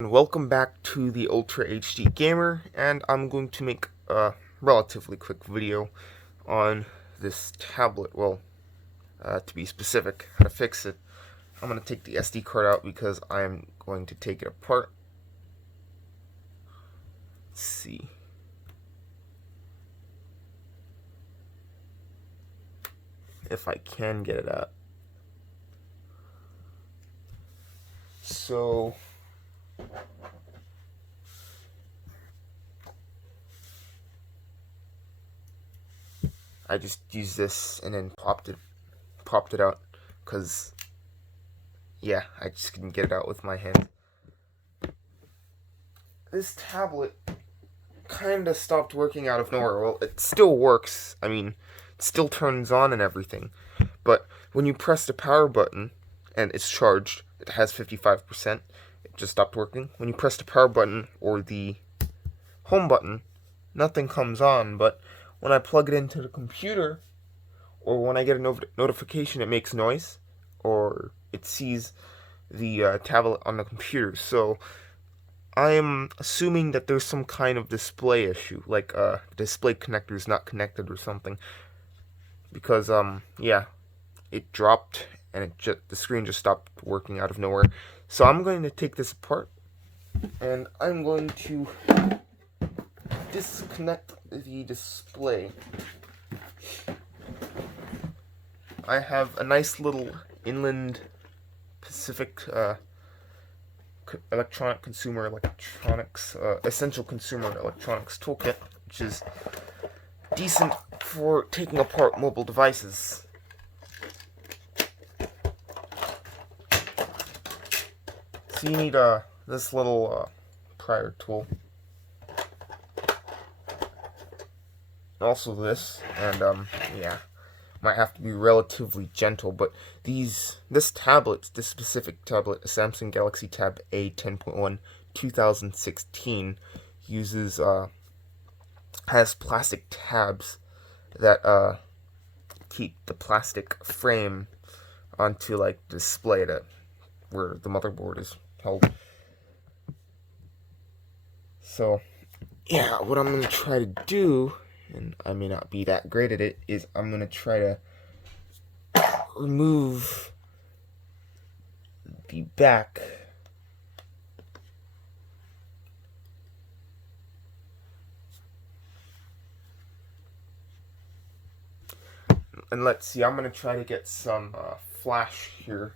Welcome back to the Ultra HD Gamer, and I'm going to make a relatively quick video on this tablet. Well, to be specific, how to fix it. I'm going to take the SD card out because I am going to take it apart. Let's see. If I can get it out. So I just used this and then popped it out because yeah, I just couldn't get it out with my hand. This tablet kind of stopped working out of nowhere. Well, it still works. I mean, it still turns on and everything. But when you press the power button and it's charged, it has 55%. It just stopped working. When you press the power button or the home button, nothing comes on. But when I plug it into the computer, or when I get a notification, it makes noise, or it sees the tablet on the computer. So I am assuming that there's some kind of display issue, like the display connector is not connected or something. Because yeah, it dropped and the screen just stopped working out of nowhere. So I'm going to take this apart and I'm going to disconnect the display. I have a nice little Inland Pacific essential consumer electronics toolkit, which is decent for taking apart mobile devices. So you need this little prior tool, also this, and yeah, might have to be relatively gentle, but this specific tablet, a Samsung Galaxy Tab A 10.1 2016, has plastic tabs that keep the plastic frame onto like display where the motherboard is held. So yeah, what I'm gonna try to do, and I may not be that great at it, is I'm gonna try to remove the back and let's see, I'm gonna try to get some flash here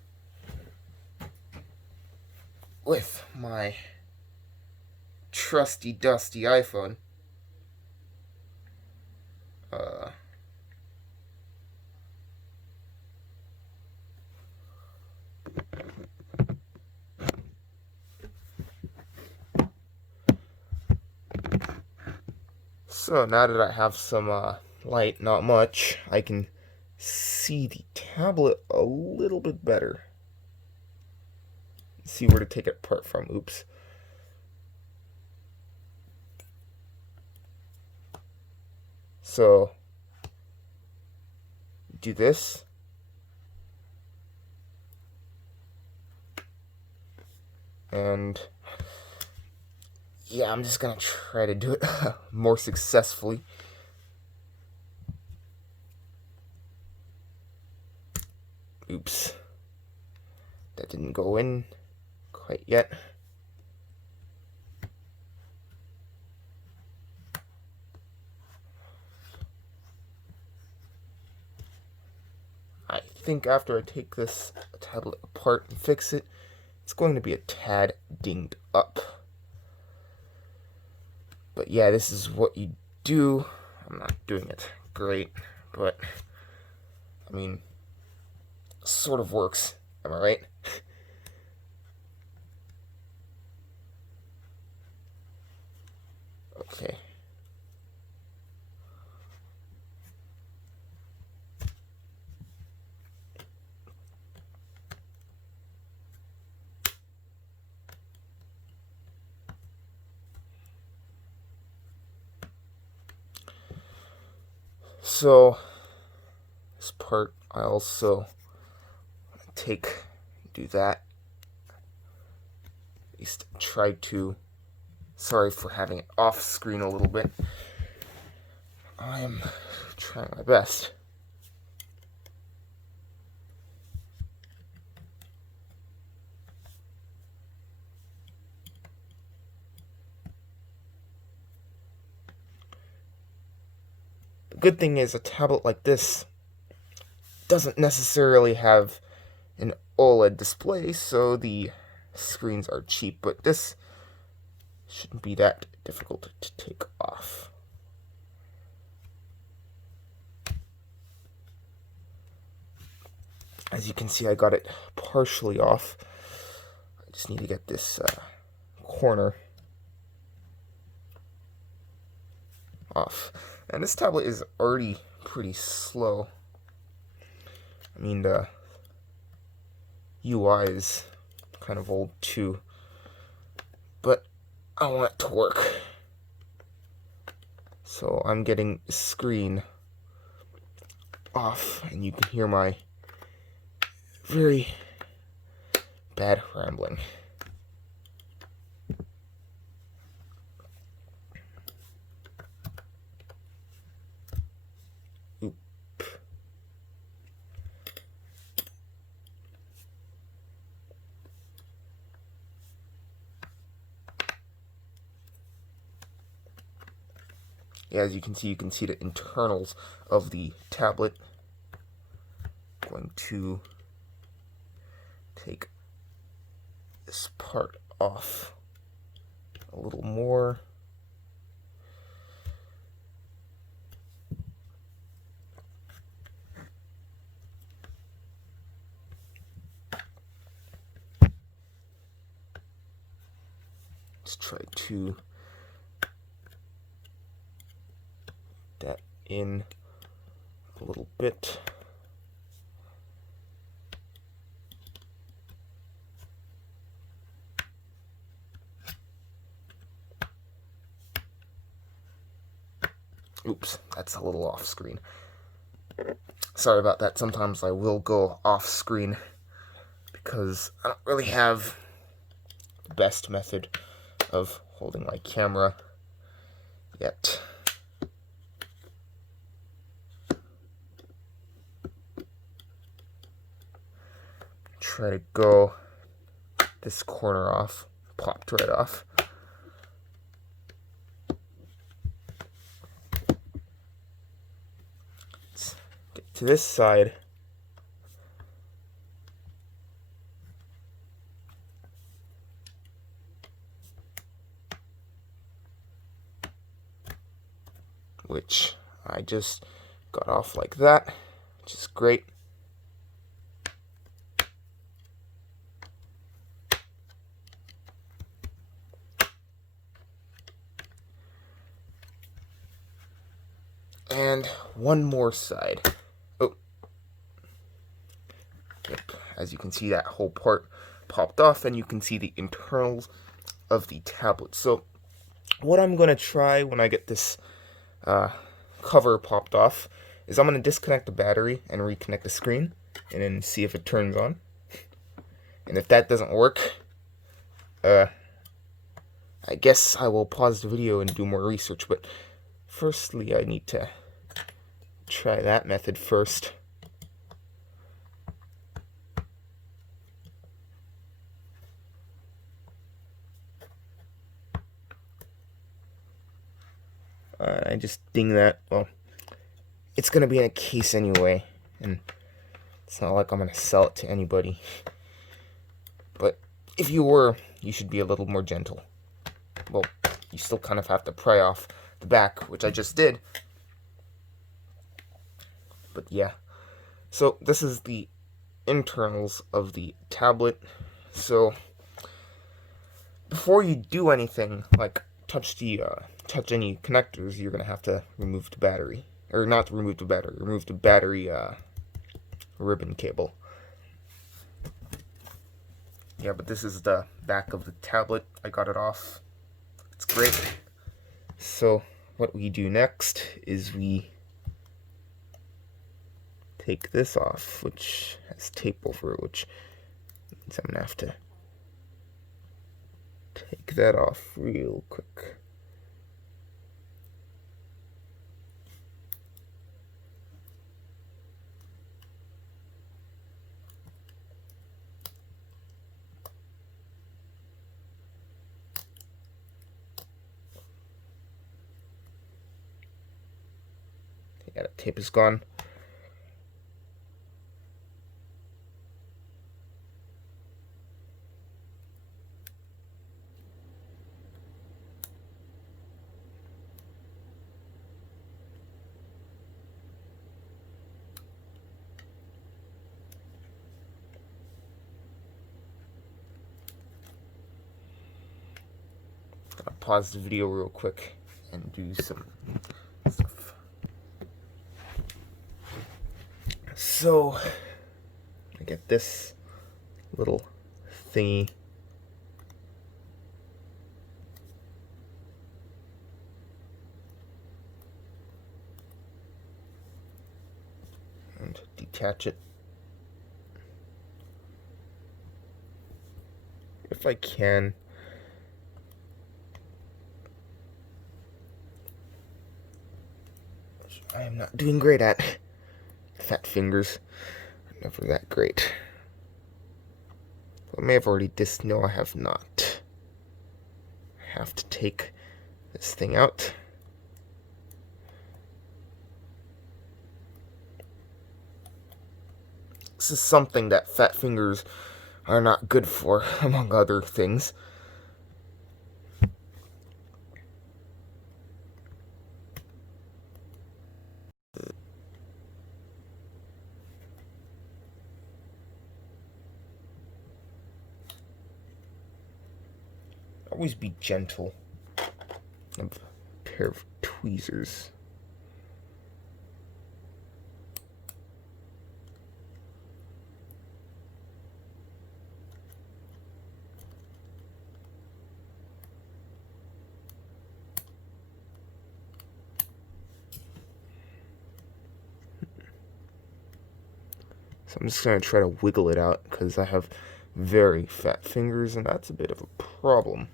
with my trusty dusty iPhone. So now that I have some light, not much, I can see the tablet a little bit better. See where to take it apart from. Oops. So do this. And yeah, I'm just gonna try to do it more successfully. Oops. That didn't go in quite yet. I think after I take this tablet apart and fix it, it's going to be a tad dinged up. But yeah, this is what you do. I'm not doing it great, but I mean, sort of works. Am I right? Okay. So this part I also do that. at least try to. Sorry for having it off screen a little bit. I am trying my best. The good thing is a tablet like this doesn't necessarily have an OLED display, so the screens are cheap, but this shouldn't be that difficult to take off. As you can see, I got it partially off. I just need to get this corner off. And this tablet is already pretty slow. I mean, the UI is kind of old too, but I want it to work. So I'm getting the screen off, and you can hear my very bad rambling. Oop. Yeah, as you can see the internals of the tablet. I'm going to take this part off a little more. Let's try to that in a little bit. Oops, that's a little off screen. Sorry about that. Sometimes I will go off screen because I don't really have the best method of holding my camera yet. Try to go this corner off, popped right off. Let's get to this side. Which I just got off like that, which is great. And one more side. Oh. Yep. As you can see, that whole part popped off, and you can see the internals of the tablet. So what I'm going to try when I get this cover popped off is I'm going to disconnect the battery and reconnect the screen, and then see if it turns on. And if that doesn't work, I guess I will pause the video and do more research. But firstly, I need to try that method first. I just ding that. Well, it's going to be in a case anyway, and it's not like I'm going to sell it to anybody. But if you were, you should be a little more gentle. Well, you still kind of have to pry off the back, which I just did. But yeah. So this is the internals of the tablet. So before you do anything, like touch any connectors, you're gonna have to remove the battery, or not remove the battery, remove the battery ribbon cable. Yeah, but this is the back of the tablet. I got it off. It's great. So what we do next is we take this off, which has tape over it, which means I'm gonna have to take that off real quick. Yeah, the tape is gone. I'll pause the video real quick and do some stuff. So, I get this little thingy. And detach it. If I can. I am not doing great at. Fat fingers. Never that great. I may have already no, I have not. I have to take this thing out. This is something that fat fingers are not good for, among other things. Always be gentle. I have a pair of tweezers. So I'm just going to try to wiggle it out because I have very fat fingers and that's a bit of a problem.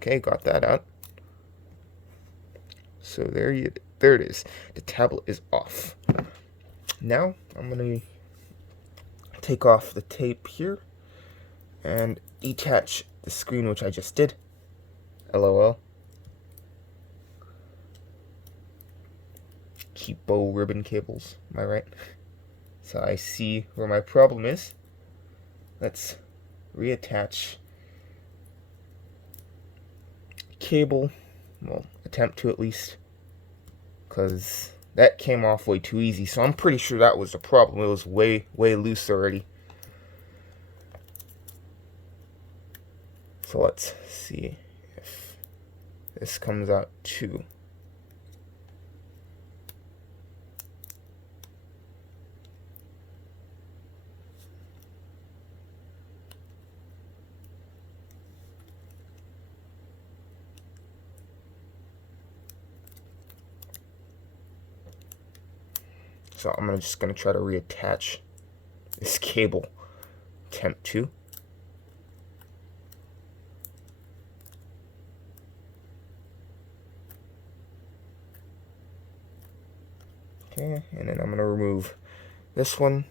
Okay, got that out. So there it is. The tablet is off. Now I'm going to take off the tape here and detach the screen, which I just did. LOL. Cheapo ribbon cables, am I right? So I see where my problem is. Let's reattach cable, well, attempt to at least, because that came off way too easy, so I'm pretty sure that was the problem. It was way loose already. So let's see if this comes out too. So I'm just gonna try to reattach this cable. Attempt to. Okay, and then I'm gonna remove this one,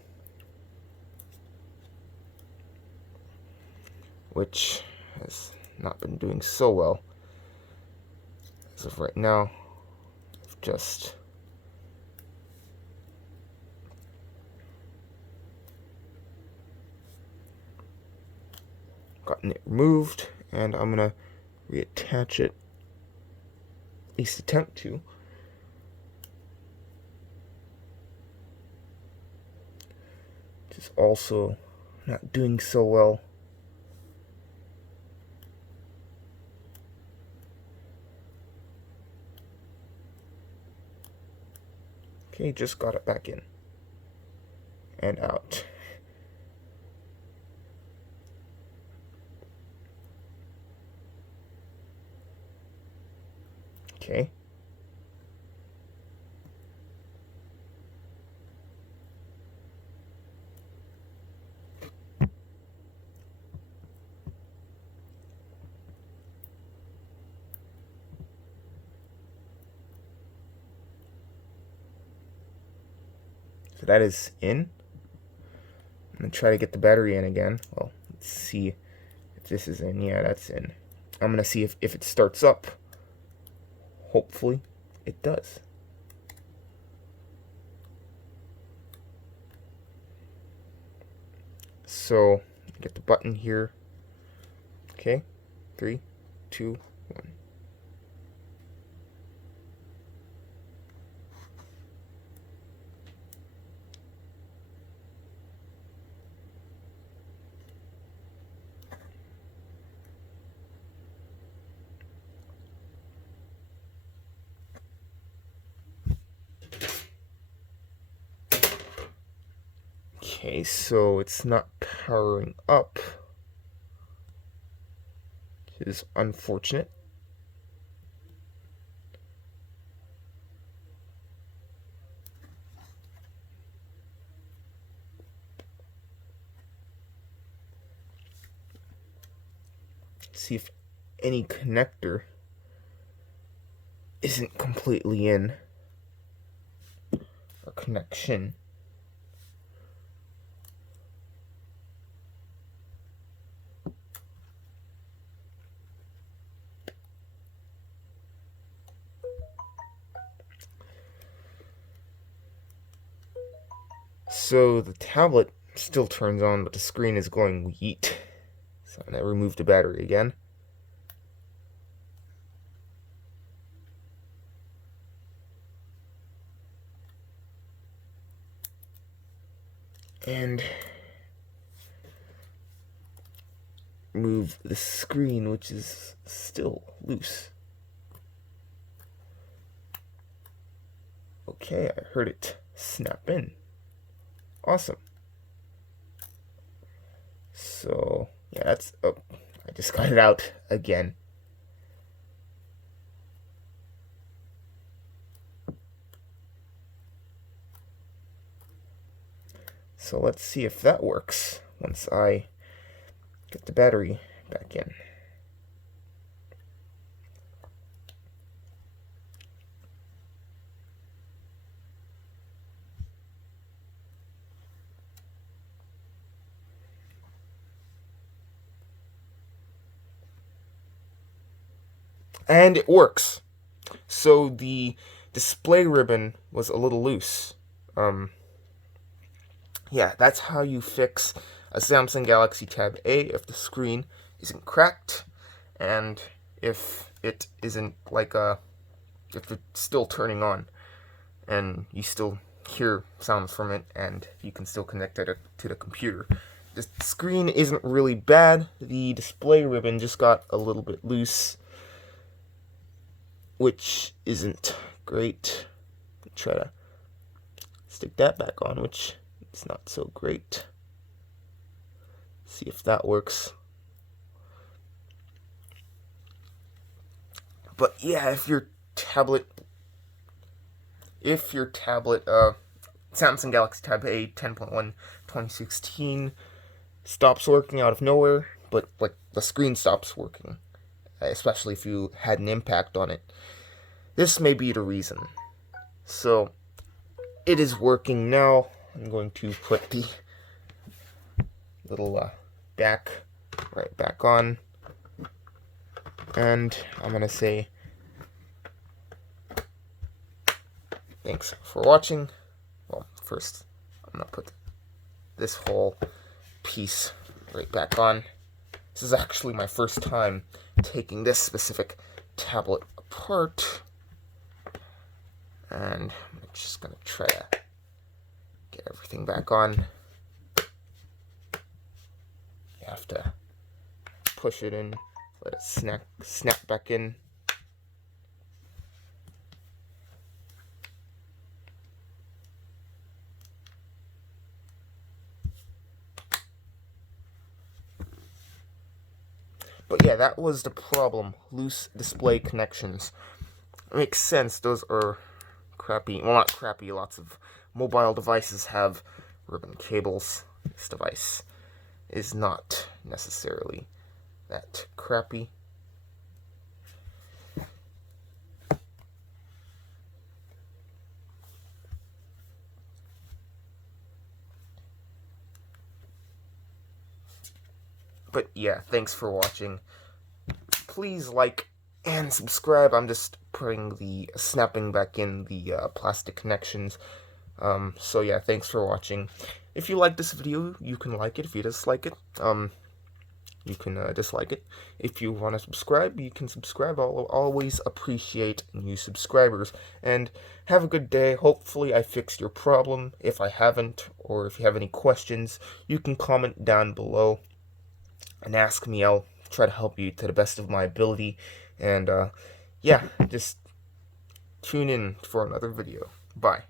which has not been doing so well as of right now. I've just gotten it removed, and I'm gonna reattach it, at least attempt to. Which is also not doing so well. Okay, just got it back in and out. Okay. that is in. I'm going to try to get the battery in again. Well, let's see if this is in. Yeah, that's in. I'm going to see if it starts up. Hopefully, it does. So, get the button here. Okay, 3, 2, 1. Okay, so it's not powering up, which is unfortunate. Let's see if any connector isn't completely in, or connection. So the tablet still turns on, but the screen is going yeet. So I'm going to remove the battery again. And move the screen, which is still loose. Okay, I heard it snap in. Awesome. So, yeah, that's... Oh, I just got it out again. So let's see if that works once I get the battery back in. And it works. So the display ribbon was a little loose. Yeah, that's how you fix a Samsung Galaxy Tab A if the screen isn't cracked, and if it isn't if it's still turning on, and you still hear sounds from it, and you can still connect it to the computer. The screen isn't really bad. The display ribbon just got a little bit loose, which isn't great. Try to stick that back on, which is not so great. See if that works. But yeah, if your tablet Samsung Galaxy Tab A 10.1 2016 stops working out of nowhere, but like the screen stops working, especially if you had an impact on it, this may be the reason. So it is working now. I'm going to put the little right back on, and I'm gonna say thanks for watching. Well, first I'm gonna put this whole piece right back on. This is actually my first time taking this specific tablet apart, and I'm just gonna try to get everything back on. You have to push it in, let it snap back in. But yeah, that was the problem. Loose display connections. It makes sense. Those are crappy. Well, not crappy. Lots of mobile devices have ribbon cables. This device is not necessarily that crappy. But yeah, thanks for watching. Please like and subscribe. I'm just snapping back in the plastic connections. So yeah, thanks for watching. If you like this video, you can like it. If you dislike it, you can dislike it. If you want to subscribe, you can subscribe. I'll always appreciate new subscribers. And have a good day. Hopefully I fixed your problem. If I haven't, or if you have any questions, you can comment down below and ask me. I'll try to help you to the best of my ability. And yeah, just tune in for another video. Bye.